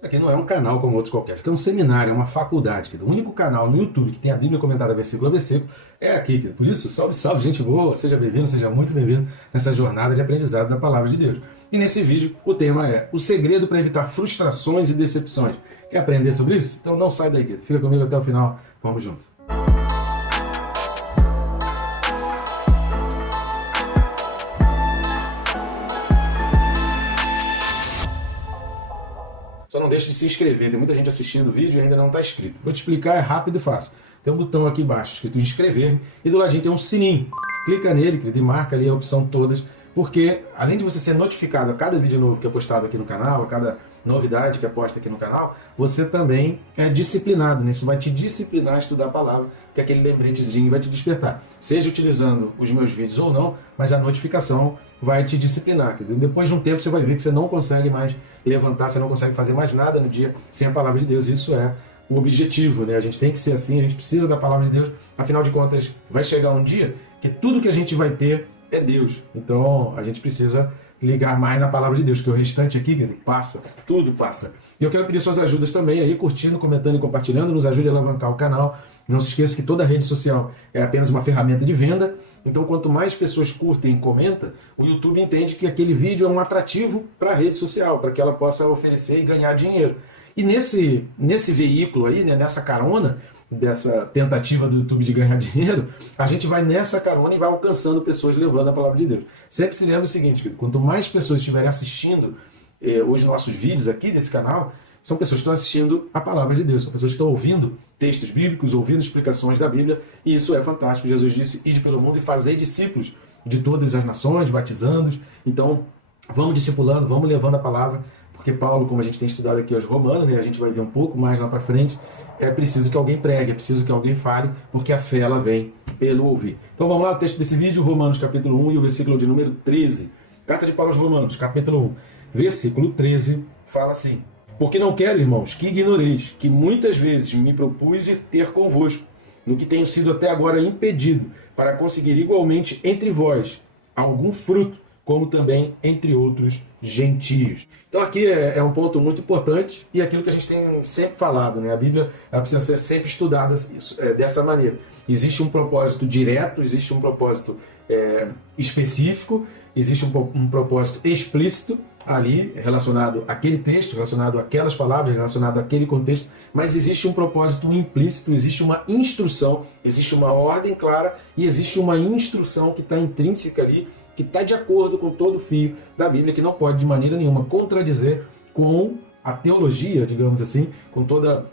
Aqui não é um canal como outros qualquer, isso aqui é um seminário, é uma faculdade. O único canal no YouTube que tem a Bíblia comentada versículo a versículo é aqui. Por isso, salve, salve, gente boa, seja bem-vindo, seja muito bem-vindo nessa jornada de aprendizado da Palavra de Deus. E nesse vídeo, o tema é o segredo para evitar frustrações e decepções. Quer aprender sobre isso? Então não sai daí, fica comigo até o final, vamos junto. Só não deixe de se inscrever, tem muita gente assistindo o vídeo e ainda não está inscrito. Vou te explicar, é rápido e fácil. Tem um botão aqui embaixo escrito inscrever e do ladinho tem um sininho. Clica nele, querido, e marca ali a opção todas, porque além de você ser notificado a cada vídeo novo que é postado aqui no canal, a cada novidade que é posta aqui no canal, você também é disciplinado, né? Isso vai te disciplinar a estudar a palavra, que aquele lembretezinho vai te despertar. Seja utilizando os meus vídeos ou não, mas a notificação vai te disciplinar. Querido. Depois de um tempo você vai ver que você não consegue mais levantar, você não consegue fazer mais nada no dia sem a palavra de Deus. Isso é o objetivo, né? A gente tem que ser assim, a gente precisa da palavra de Deus. Afinal de contas, vai chegar um dia que tudo que a gente vai ter é Deus. Então, a gente precisa ligar mais na palavra de Deus, que o restante aqui, querido, passa, tudo passa. E eu quero pedir suas ajudas também aí, curtindo, comentando e compartilhando, nos ajude a alavancar o canal. Não se esqueça que toda rede social é apenas uma ferramenta de venda. Então, quanto mais pessoas curtem e comentam, o YouTube entende que aquele vídeo é um atrativo para a rede social, para que ela possa oferecer e ganhar dinheiro. E nesse veículo aí, né, nessa carona, dessa tentativa do YouTube de ganhar dinheiro, a gente vai nessa carona e vai alcançando pessoas levando a palavra de Deus. Sempre se lembra o seguinte, quanto mais pessoas estiverem assistindo os nossos vídeos aqui desse canal, são pessoas que estão assistindo a palavra de Deus, são pessoas que estão ouvindo textos bíblicos, ouvindo explicações da Bíblia, e isso é fantástico. Jesus disse, ide pelo mundo e fazei discípulos de todas as nações, batizando-os. Então, vamos discipulando, vamos levando a palavra, porque Paulo, como a gente tem estudado aqui aos Romanos, né, a gente vai ver um pouco mais lá para frente, é preciso que alguém pregue, é preciso que alguém fale, porque a fé ela vem pelo ouvir. Então vamos lá, o texto desse vídeo, Romanos capítulo 1 e o versículo de número 13. Carta de Paulo aos Romanos, capítulo 1, versículo 13, fala assim: porque não quero, irmãos, que ignoreis, que muitas vezes me propus ir ter convosco, no que tenho sido até agora impedido, para conseguir igualmente entre vós algum fruto, como também entre outros gentios. Então aqui é um ponto muito importante e aquilo que a gente tem sempre falado, né? A Bíblia ela precisa ser sempre estudada dessa maneira. Existe um propósito direto, existe um propósito específico, existe um propósito explícito ali relacionado àquele texto, relacionado àquelas palavras, relacionado àquele contexto, mas existe um propósito implícito, existe uma instrução, existe uma ordem clara e existe uma instrução que está intrínseca ali, que está de acordo com todo o fio da Bíblia, que não pode de maneira nenhuma contradizer com a teologia, digamos assim, com tudo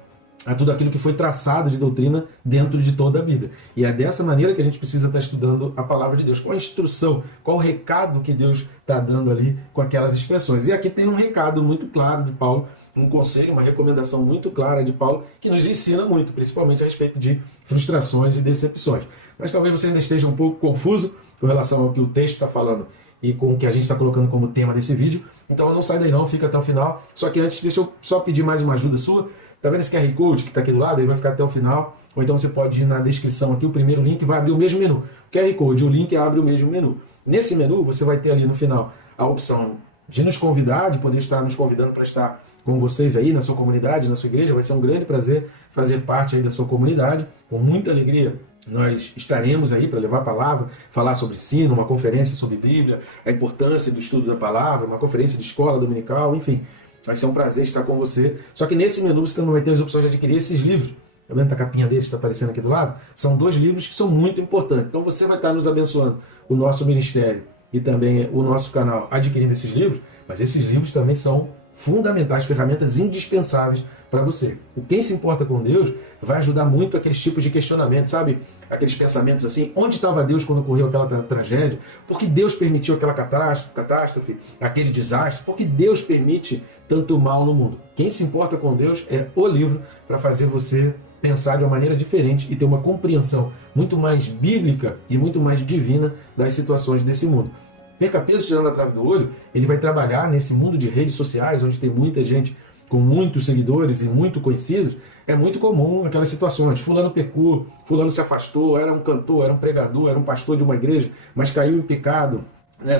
aquilo que foi traçado de doutrina dentro de toda a Bíblia. E é dessa maneira que a gente precisa estar estudando a palavra de Deus. Qual a instrução, qual o recado que Deus está dando ali com aquelas expressões. E aqui tem um recado muito claro de Paulo, um conselho, uma recomendação muito clara de Paulo, que nos ensina muito, principalmente a respeito de frustrações e decepções. Mas talvez você ainda esteja um pouco confuso com relação ao que o texto está falando e com o que a gente está colocando como tema desse vídeo. Então não sai daí não, fica até o final. Só que antes, deixa eu só pedir mais uma ajuda sua. Tá vendo esse QR Code que está aqui do lado? Ele vai ficar até o final. Ou então você pode ir na descrição aqui, o primeiro link vai abrir o mesmo menu. O QR Code, o link abre o mesmo menu. Nesse menu você vai ter ali no final a opção de nos convidar, de poder estar nos convidando para estar com vocês aí na sua comunidade, na sua igreja. Vai ser um grande prazer fazer parte aí da sua comunidade, com muita alegria. Nós estaremos aí para levar a palavra, falar sobre ensino, uma conferência sobre Bíblia, a importância do estudo da palavra, uma conferência de escola dominical, enfim. Vai ser um prazer estar com você. Só que nesse menu você também vai ter as opções de adquirir esses livros. Tá vendo a capinha deles que está aparecendo aqui do lado? São 2 livros que são muito importantes. Então você vai estar nos abençoando, o nosso ministério e também o nosso canal, adquirindo esses livros, mas esses livros também são fundamentais, ferramentas indispensáveis para você. O Quem se importa com Deus vai ajudar muito aqueles tipos de questionamento, sabe? Aqueles pensamentos assim, onde estava Deus quando ocorreu aquela tragédia? Por que Deus permitiu aquela catástrofe, aquele desastre? Por que Deus permite tanto mal no mundo? Quem se importa com Deus é o livro para fazer você pensar de uma maneira diferente e ter uma compreensão muito mais bíblica e muito mais divina das situações desse mundo. Perca Peso Tirando a Trave do Olho, ele vai trabalhar nesse mundo de redes sociais, onde tem muita gente com muitos seguidores e muito conhecidos. É muito comum aquelas situações. Fulano pecou, fulano se afastou, era um cantor, era um pregador, era um pastor de uma igreja, mas caiu em pecado, né?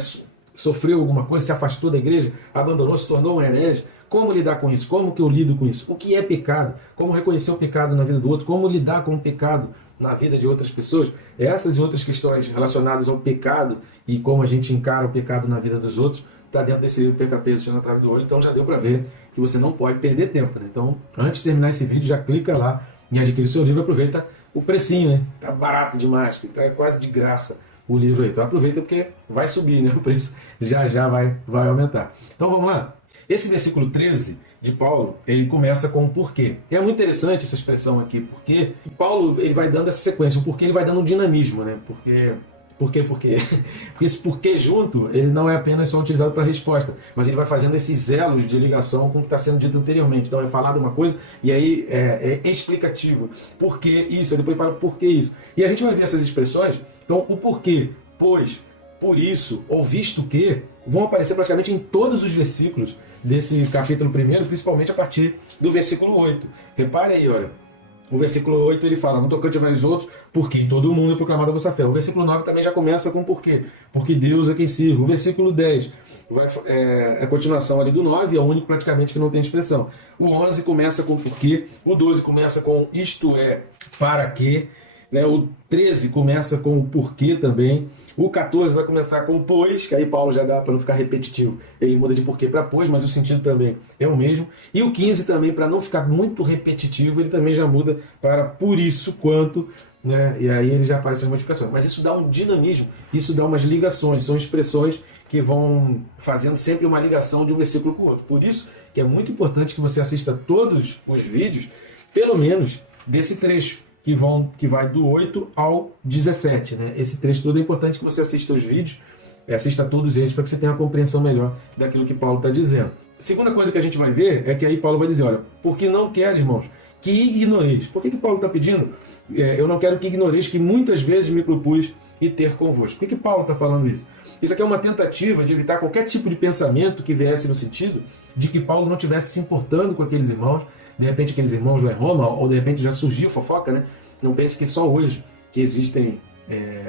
Sofreu alguma coisa, se afastou da igreja, abandonou, se tornou um herege. como lidar com isso, como que eu lido com isso, o que é pecado, como reconhecer o pecado na vida do outro, como lidar com o pecado na vida de outras pessoas. Essas e outras questões relacionadas ao pecado e como a gente encara o pecado na vida dos outros, está dentro desse livro Perca Peso na Trave do Olho. Então já deu para ver que você não pode perder tempo, né? Então, antes de terminar esse vídeo, já clica lá em adquirir seu livro. Aproveita o precinho, né? Tá barato demais, tá quase de graça o livro aí. Então aproveita porque vai subir, né? O preço já vai aumentar. Então vamos lá. Esse versículo 13 de Paulo, ele começa com o porquê. E é muito interessante essa expressão aqui, porque Paulo ele vai dando essa sequência, o porquê ele vai dando um dinamismo, né? Porque esse porquê junto, ele não é apenas só utilizado para resposta, mas ele vai fazendo esses elos de ligação com o que está sendo dito anteriormente. Então é falado uma coisa e aí é explicativo. Por que isso? Aí depois fala por que isso. E a gente vai ver essas expressões. Então o porquê, pois, por isso, ou visto que, vão aparecer praticamente em todos os versículos desse capítulo 1, principalmente a partir do versículo 8. Repare aí, olha. O versículo 8 ele fala, no tocante a outros, porque em todo mundo é proclamada a vossa fé. O versículo 9 também já começa com porquê. Porque Deus é quem sirva. O versículo 10 é a continuação ali do 9, é o único praticamente que não tem expressão. O 11 começa com porquê. O 12 começa com isto é, para quê. Né? O 13 começa com o porquê também. O 14 vai começar com o pois, que aí Paulo já dá para não ficar repetitivo. Ele muda de porquê para pois, mas o sentido também é o mesmo. E o 15 também, para não ficar muito repetitivo, ele também já muda para por isso quanto, né? E aí ele já faz essas modificações. Mas isso dá um dinamismo, isso dá umas ligações, são expressões que vão fazendo sempre uma ligação de um versículo com o outro. Por isso que é muito importante que você assista todos os vídeos, pelo menos desse trecho, que vai do 8 ao 17. Né? Esse trecho todo é importante que você assista os vídeos, assista todos eles, para que você tenha uma compreensão melhor daquilo que Paulo está dizendo. A segunda coisa que a gente vai ver é que aí Paulo vai dizer, olha, porque não quero, irmãos, que ignoreis. Por que Paulo está pedindo? Eu não quero que ignoreis que muitas vezes me propus ir ter convosco. Por que Paulo está falando isso? Isso aqui é uma tentativa de evitar qualquer tipo de pensamento que viesse no sentido de que Paulo não estivesse se importando com aqueles irmãos, de repente aqueles irmãos lá em Roma, ou de repente já surgiu fofoca, né? Não pense que só hoje que existem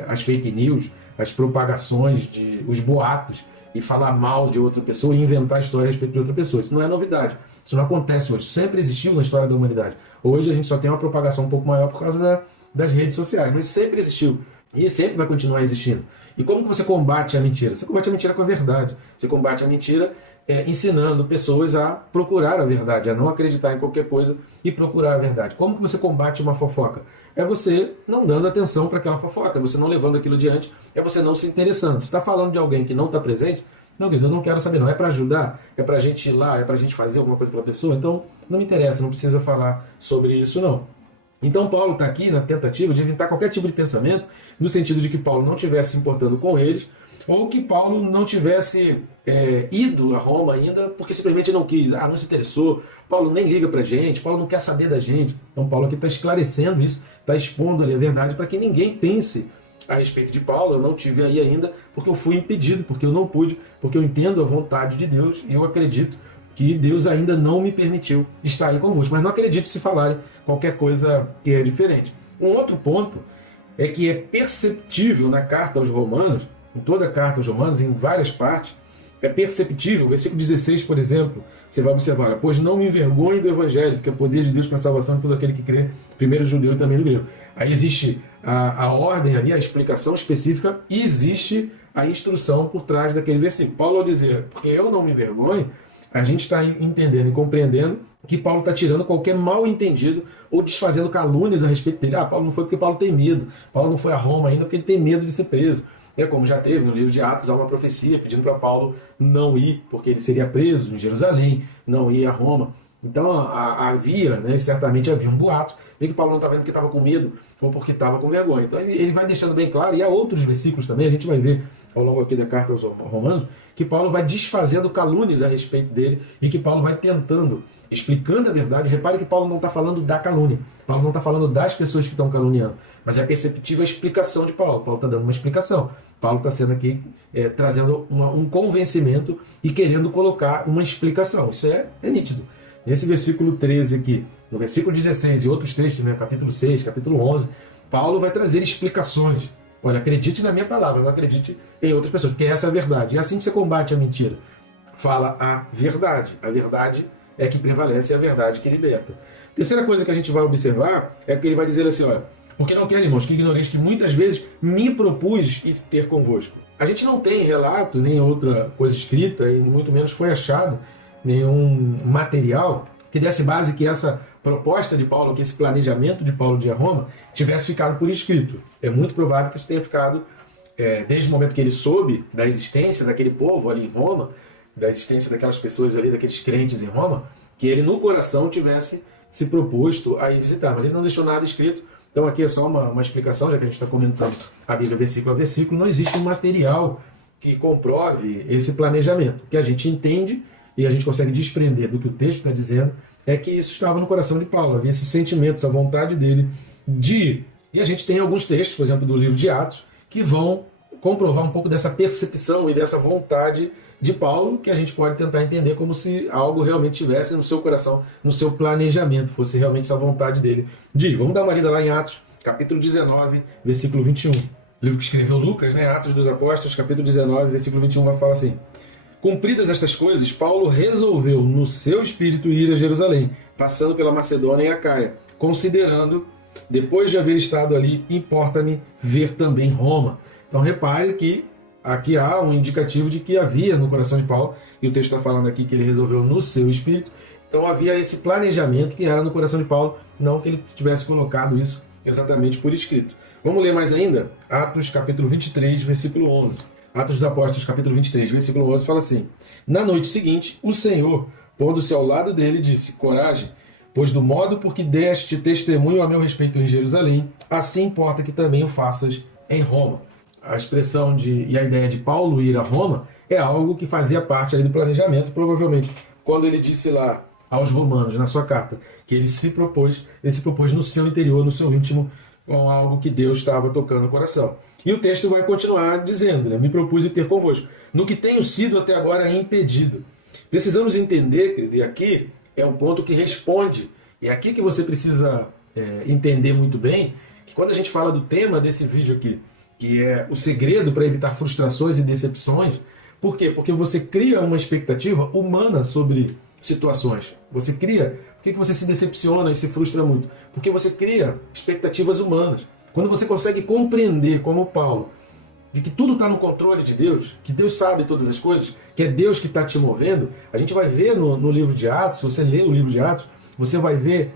as fake news, as propagações, os boatos, e falar mal de outra pessoa e inventar história a respeito de outra pessoa. Isso não é novidade. Isso não acontece hoje. Sempre existiu na história da humanidade. Hoje a gente só tem uma propagação um pouco maior por causa das redes sociais, mas sempre existiu. E sempre vai continuar existindo. E como que você combate a mentira? Você combate a mentira com a verdade. Você combate a mentira ensinando pessoas a procurar a verdade, a não acreditar em qualquer coisa e procurar a verdade. Como que você combate uma fofoca? É você não dando atenção para aquela fofoca, é você não levando aquilo adiante, é você não se interessando. Se está falando de alguém que não está presente, não, querido, eu não quero saber, não. É para ajudar, é para a gente ir lá, é para a gente fazer alguma coisa pela pessoa, então não me interessa, não precisa falar sobre isso, não. Então Paulo está aqui na tentativa de evitar qualquer tipo de pensamento, no sentido de que Paulo não estivesse se importando com eles, ou que Paulo não tivesse ido a Roma ainda porque simplesmente não quis, não se interessou, Paulo nem liga pra gente, Paulo não quer saber da gente. Então Paulo aqui está esclarecendo isso, está expondo ali a verdade para que ninguém pense a respeito de Paulo, eu não tive aí ainda porque eu fui impedido, porque eu não pude, porque eu entendo a vontade de Deus e eu acredito que Deus ainda não me permitiu estar aí convosco, mas não acredito se falarem qualquer coisa que é diferente. Um outro ponto é que é perceptível na carta aos Romanos, em toda a carta aos Romanos, em várias partes, é perceptível, o versículo 16, por exemplo, você vai observar, pois não me envergonhe do Evangelho, porque é o poder de Deus para a salvação de todo aquele que crê, primeiro o judeu e também o grego. Aí existe a ordem ali, a explicação específica, e existe a instrução por trás daquele versículo. Paulo, ao dizer, porque eu não me envergonho, a gente está entendendo e compreendendo que Paulo está tirando qualquer mal entendido ou desfazendo calúnias a respeito dele. Paulo não foi porque Paulo tem medo. Paulo não foi a Roma ainda porque ele tem medo de ser preso. Como já teve no livro de Atos, há uma profecia pedindo para Paulo não ir, porque ele seria preso em Jerusalém, não ir a Roma. Então havia, certamente havia um boato, de que Paulo não estava vendo porque estava com medo ou porque estava com vergonha. Então ele vai deixando bem claro, e há outros versículos também, a gente vai ver ao longo aqui da carta aos Romanos, que Paulo vai desfazendo calúnias a respeito dele e que Paulo vai tentando, explicando a verdade. Repare que Paulo não está falando da calúnia, Paulo não está falando das pessoas que estão caluniando, mas é perceptível a explicação de Paulo. Paulo está dando uma explicação. Paulo está sendo aqui trazendo um convencimento e querendo colocar uma explicação. Isso é nítido. Nesse versículo 13 aqui, no versículo 16 e outros textos, capítulo 6, capítulo 11, Paulo vai trazer explicações. Olha, acredite na minha palavra, não acredite em outras pessoas, porque essa é a verdade. E assim que você combate a mentira. Fala a verdade. A verdade é que prevalece, é a verdade que liberta. Terceira coisa que a gente vai observar é que ele vai dizer assim, olha, porque não quero, irmãos, que ignoreis que muitas vezes me propus ir ter convosco. A gente não tem relato, nem outra coisa escrita, e muito menos foi achado nenhum material que desse base que essa proposta de Paulo, que esse planejamento de Paulo de ir a Roma, tivesse ficado por escrito. É muito provável que isso tenha ficado, desde o momento que ele soube da existência daquele povo ali em Roma, da existência daquelas pessoas ali, daqueles crentes em Roma, que ele no coração tivesse se proposto a ir visitar. Mas ele não deixou nada escrito. Então aqui é só uma explicação, já que a gente está comentando a Bíblia versículo a versículo, não existe um material que comprove esse planejamento. O que a gente entende e a gente consegue desprender do que o texto está dizendo é que isso estava no coração de Paulo, havia esses sentimentos, a vontade dele de ir. E a gente tem alguns textos, por exemplo, do livro de Atos, que vão comprovar um pouco dessa percepção e dessa vontade de Paulo, que a gente pode tentar entender como se algo realmente tivesse no seu coração, no seu planejamento, fosse realmente essa vontade dele de ir. Vamos dar uma lida lá em Atos, capítulo 19, versículo 21. O livro que escreveu Lucas, né? Atos dos Apóstolos, capítulo 19, versículo 21, vai falar assim: cumpridas estas coisas, Paulo resolveu no seu espírito ir a Jerusalém, passando pela Macedônia e Acaia, considerando, depois de haver estado ali, importa-me ver também Roma. Então repare que aqui há um indicativo de que havia no coração de Paulo, e o texto está falando aqui que ele resolveu no seu espírito, então havia esse planejamento que era no coração de Paulo, não que ele tivesse colocado isso exatamente por escrito. Vamos ler mais ainda? Atos capítulo 23, versículo 11. Atos dos Apóstolos capítulo 23, versículo 11 fala assim: na noite seguinte, o Senhor, pondo-se ao lado dele, disse: coragem, pois do modo por que deste testemunho a meu respeito em Jerusalém, assim importa que também o faças em Roma. A expressão e a ideia de Paulo ir a Roma é algo que fazia parte ali do planejamento, provavelmente, quando ele disse lá aos romanos, na sua carta, que ele se propôs no seu interior, no seu íntimo, com algo que Deus estava tocando no coração. E o texto vai continuar dizendo, né? Me propus ir ter convosco, no que tenho sido até agora impedido. Precisamos entender, querido, e aqui é um ponto que responde, e é aqui que você precisa entender muito bem, que quando a gente fala do tema desse vídeo aqui, que é o segredo para evitar frustrações e decepções. Por quê? Porque você cria uma expectativa humana sobre situações. Você cria... Por que você se decepciona e se frustra muito? Porque você cria expectativas humanas. Quando você consegue compreender, como Paulo, de que tudo está no controle de Deus, que Deus sabe todas as coisas, que é Deus que está te movendo, a gente vai ver no livro de Atos, se você ler o livro de Atos, você vai ver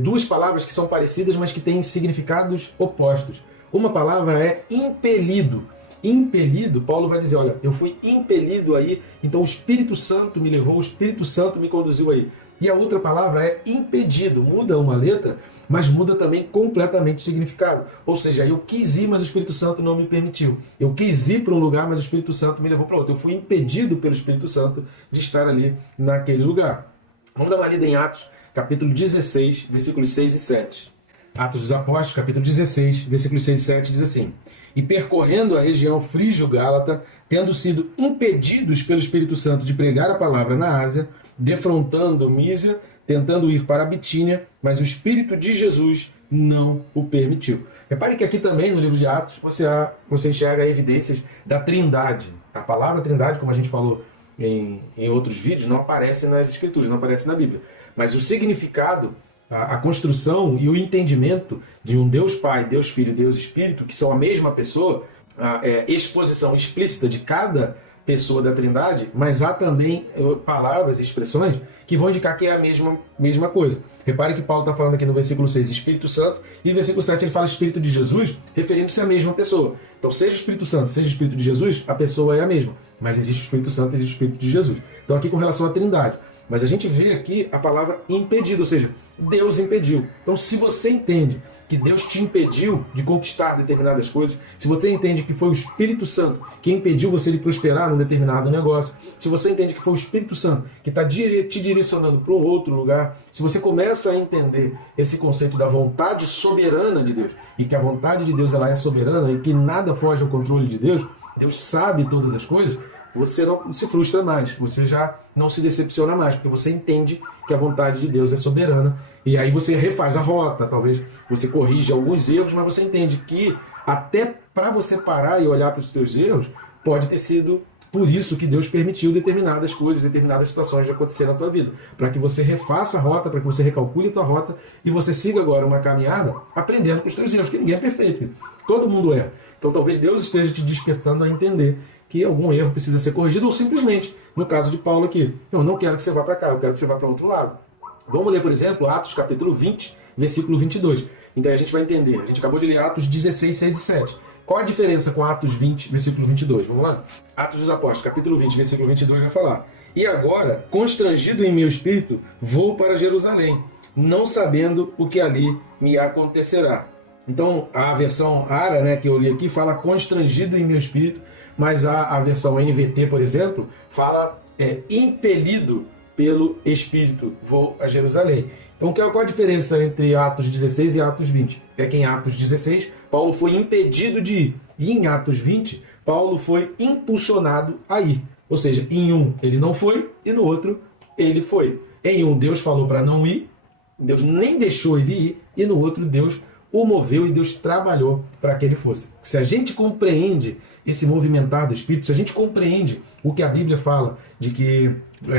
duas palavras que são parecidas, mas que têm significados opostos. Uma palavra é impelido. Impelido, Paulo vai dizer, olha, eu fui impelido aí, então o Espírito Santo me levou, o Espírito Santo me conduziu aí. E a outra palavra é impedido, muda uma letra, mas muda também completamente o significado. Ou seja, eu quis ir, mas o Espírito Santo não me permitiu. Eu quis ir para um lugar, mas o Espírito Santo me levou para outro. Eu fui impedido pelo Espírito Santo de estar ali naquele lugar. Vamos dar uma lida em Atos, capítulo 16, versículos 6 e 7. Atos dos Apóstolos, capítulo 16, versículos 6 e 7, diz assim: e percorrendo a região frígio-gálata, tendo sido impedidos pelo Espírito Santo de pregar a palavra na Ásia, defrontando Mísia, tentando ir para a Bitínia, mas o Espírito de Jesus não o permitiu. Repare que aqui também no livro de Atos você enxerga evidências da Trindade. A palavra Trindade, como a gente falou em outros vídeos, não aparece nas Escrituras, não aparece na Bíblia. Mas o significado, a construção e o entendimento de um Deus Pai, Deus Filho e Deus Espírito, que são a mesma pessoa, a exposição explícita de cada pessoa da Trindade, mas há também palavras e expressões que vão indicar que é a mesma coisa. Repare que Paulo está falando aqui no versículo 6, Espírito Santo, e no versículo 7 ele fala Espírito de Jesus, referindo-se à mesma pessoa. Então, seja o Espírito Santo, seja o Espírito de Jesus, a pessoa é a mesma. Mas existe o Espírito Santo, existe o Espírito de Jesus. Então, aqui com relação à Trindade. Mas a gente vê aqui a palavra impedido, ou seja, Deus impediu. Então, se você entende que Deus te impediu de conquistar determinadas coisas, se você entende que foi o Espírito Santo que impediu você de prosperar num determinado negócio, se você entende que foi o Espírito Santo que está te direcionando para um outro lugar, se você começa a entender esse conceito da vontade soberana de Deus, e que a vontade de Deus ela é soberana e que nada foge ao controle de Deus, Deus sabe todas as coisas, você não se frustra mais, você já não se decepciona mais, porque você entende que a vontade de Deus é soberana, e aí você refaz a rota, talvez você corrige alguns erros, mas você entende que até para você parar e olhar para os seus erros, pode ter sido Por isso que Deus permitiu determinadas coisas, determinadas situações de acontecer na tua vida, para que você refaça a rota, para que você recalcule a tua rota e você siga agora uma caminhada aprendendo com os teus erros, porque ninguém é perfeito, todo mundo erra. Então talvez Deus esteja te despertando a entender que algum erro precisa ser corrigido, ou simplesmente, no caso de Paulo aqui, eu não quero que você vá para cá, eu quero que você vá para outro lado. Vamos ler, por exemplo, Atos capítulo 20, versículo 22. Então a gente vai entender, a gente acabou de ler Atos 16, 6 e 7. Qual a diferença com Atos 20, versículo 22? Vamos lá? Atos dos Apóstolos, capítulo 20, versículo 22, vai falar: E agora, constrangido em meu espírito, vou para Jerusalém, não sabendo o que ali me acontecerá. Então, a versão ARA, né, que eu li aqui, fala constrangido em meu espírito, mas a versão NVT, por exemplo, fala impelido pelo Espírito, vou a Jerusalém. Então, qual a diferença entre Atos 16 e Atos 20? É que em Atos 16, Paulo foi impedido de ir. E em Atos 20, Paulo foi impulsionado a ir. Ou seja, em um ele não foi e no outro ele foi. Em um Deus falou para não ir, Deus nem deixou ele ir, e no outro Deus o moveu e Deus trabalhou para que ele fosse. Se a gente compreende esse movimentar do Espírito, se a gente compreende o que a Bíblia fala, de que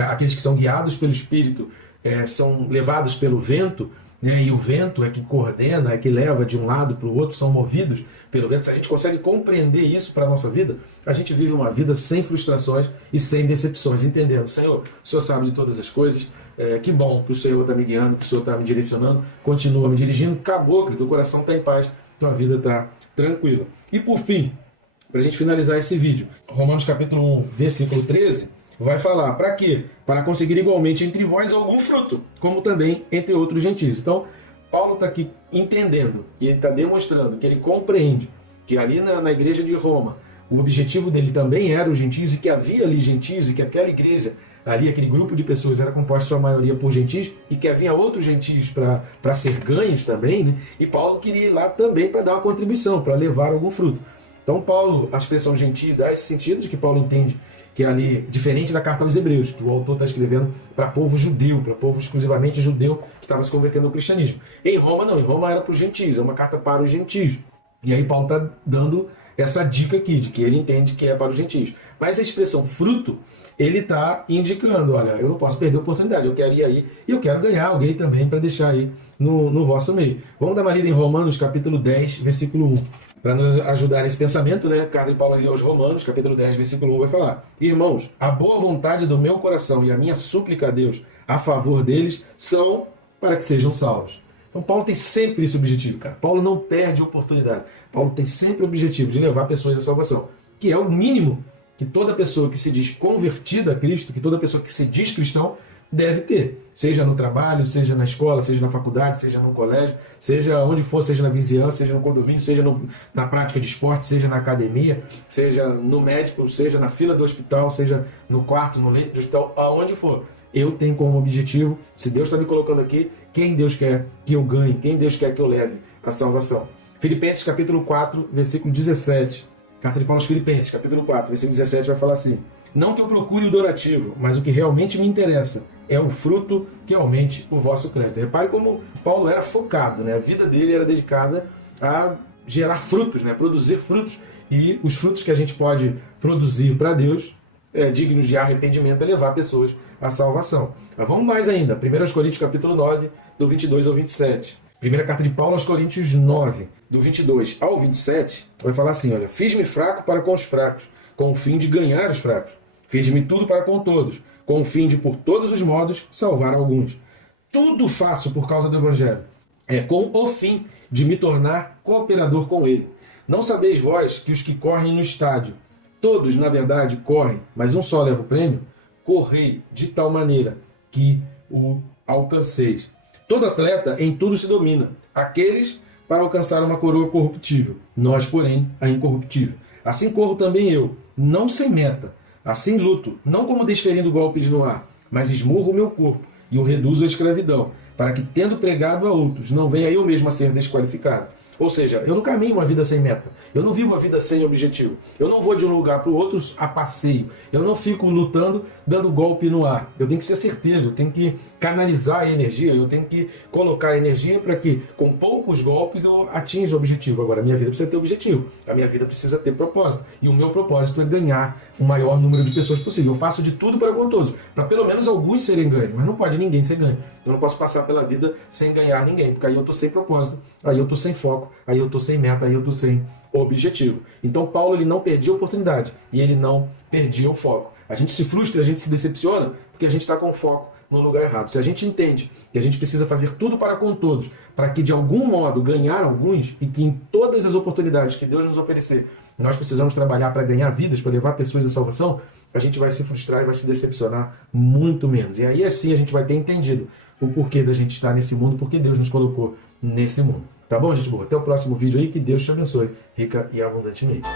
aqueles que são guiados pelo Espírito são levados pelo vento, né, e o vento é que coordena, é que leva de um lado para o outro, são movidos pelo vento. Se a gente consegue compreender isso para a nossa vida, a gente vive uma vida sem frustrações e sem decepções, entendendo: Senhor, o Senhor sabe de todas as coisas, que bom que o Senhor está me guiando, que o Senhor está me direcionando, continua me dirigindo, acabou, que teu coração está em paz, tua vida está tranquila. E por fim, para a gente finalizar esse vídeo, Romanos capítulo 1, versículo 13, vai falar: para quê? Para conseguir igualmente entre vós algum fruto, como também entre outros gentios. Então, Paulo está aqui entendendo, e ele está demonstrando que ele compreende que ali na igreja de Roma, o objetivo dele também era os gentios, e que havia ali gentios, e que aquela igreja, ali aquele grupo de pessoas era composto sua maioria por gentios, e que havia outros gentios para ser ganhos também, né? E Paulo queria ir lá também para dar uma contribuição, para levar algum fruto. Então Paulo, a expressão gentio dá esse sentido de que Paulo entende que é ali, diferente da carta aos Hebreus, que o autor está escrevendo para povo judeu, para povo exclusivamente judeu que estava se convertendo ao cristianismo. Em Roma não, em Roma era para os gentios, é uma carta para os gentios. E aí Paulo está dando essa dica aqui, de que ele entende que é para os gentios. Mas a expressão fruto, ele está indicando: olha, eu não posso perder a oportunidade, eu quero ir aí e eu quero ganhar alguém também para deixar aí no vosso meio. Vamos dar uma lida em Romanos capítulo 10, versículo 1. Para nos ajudar nesse pensamento, né? Carta de Paulo aos Romanos, capítulo 10, versículo 1, vai falar: Irmãos, a boa vontade do meu coração e a minha súplica a Deus a favor deles são para que sejam salvos. Então Paulo tem sempre esse objetivo, cara. Paulo não perde oportunidade. Paulo tem sempre o objetivo de levar pessoas à salvação, que é o mínimo que toda pessoa que se diz convertida a Cristo, que toda pessoa que se diz cristão, deve ter, seja no trabalho, seja na escola, seja na faculdade, seja no colégio, seja onde for, seja na vizinhança, seja no condomínio, seja na prática de esporte, seja na academia, seja no médico, seja na fila do hospital, seja no quarto, no leito do hospital, aonde for. Eu tenho como objetivo, se Deus está me colocando aqui, quem Deus quer que eu ganhe, quem Deus quer que eu leve a salvação. Filipenses capítulo 4, versículo 17. Carta de Paulo aos Filipenses, capítulo 4, versículo 17, vai falar assim: Não que eu procure o donativo, mas o que realmente me interessa é o fruto que aumente o vosso crédito. Repare como Paulo era focado, né? A vida dele era dedicada a gerar frutos, né? Produzir frutos. E os frutos que a gente pode produzir para Deus, dignos de arrependimento, é levar pessoas à salvação. Mas vamos mais ainda. 1 Coríntios capítulo 9, do 22 ao 27. Primeira carta de Paulo aos Coríntios 9, do 22 ao 27, vai falar assim: olha, fiz-me fraco para com os fracos, com o fim de ganhar os fracos. Fiz-me tudo para com todos, com o fim de, por todos os modos, salvar alguns. Tudo faço por causa do Evangelho, com o fim de me tornar cooperador com ele. Não sabeis vós que os que correm no estádio, todos, na verdade, correm, mas um só leva o prêmio? Correi de tal maneira que o alcanceis. Todo atleta em tudo se domina, aqueles para alcançar uma coroa corruptível, nós, porém, a incorruptível. Assim corro também eu, não sem meta. Assim luto, não como desferindo golpes no ar, mas esmurro o meu corpo e o reduzo à escravidão, para que, tendo pregado a outros, não venha eu mesmo a ser desqualificado. Ou seja, eu não caminho uma vida sem meta. Eu não vivo a vida sem objetivo. Eu não vou de um lugar para o outro a passeio. Eu não fico lutando, dando golpe no ar. Eu tenho que ser certeiro, eu tenho que canalizar a energia, eu tenho que colocar a energia para que, com poucos golpes, eu atinja o objetivo. Agora, a minha vida precisa ter objetivo. A minha vida precisa ter propósito. E o meu propósito é ganhar o maior número de pessoas possível. Eu faço de tudo para com todos, para pelo menos alguns serem ganhos. Mas não pode ninguém ser ganho. Eu não posso passar pela vida sem ganhar ninguém, porque aí eu estou sem propósito, aí eu estou sem foco, aí eu estou sem meta, aí eu estou sem objetivo. Então Paulo, ele não perdia a oportunidade e ele não perdia o foco. A gente se frustra, a gente se decepciona porque a gente está com foco no lugar errado. Se a gente entende que a gente precisa fazer tudo para com todos, para que de algum modo ganhar alguns, e que em todas as oportunidades que Deus nos oferecer, nós precisamos trabalhar para ganhar vidas, para levar pessoas à salvação, a gente vai se frustrar e vai se decepcionar muito menos. E aí assim a gente vai ter entendido o porquê da gente estar nesse mundo, porque Deus nos colocou nesse mundo. Tá bom, gente boa? Até o próximo vídeo aí, que Deus te abençoe rica e abundantemente.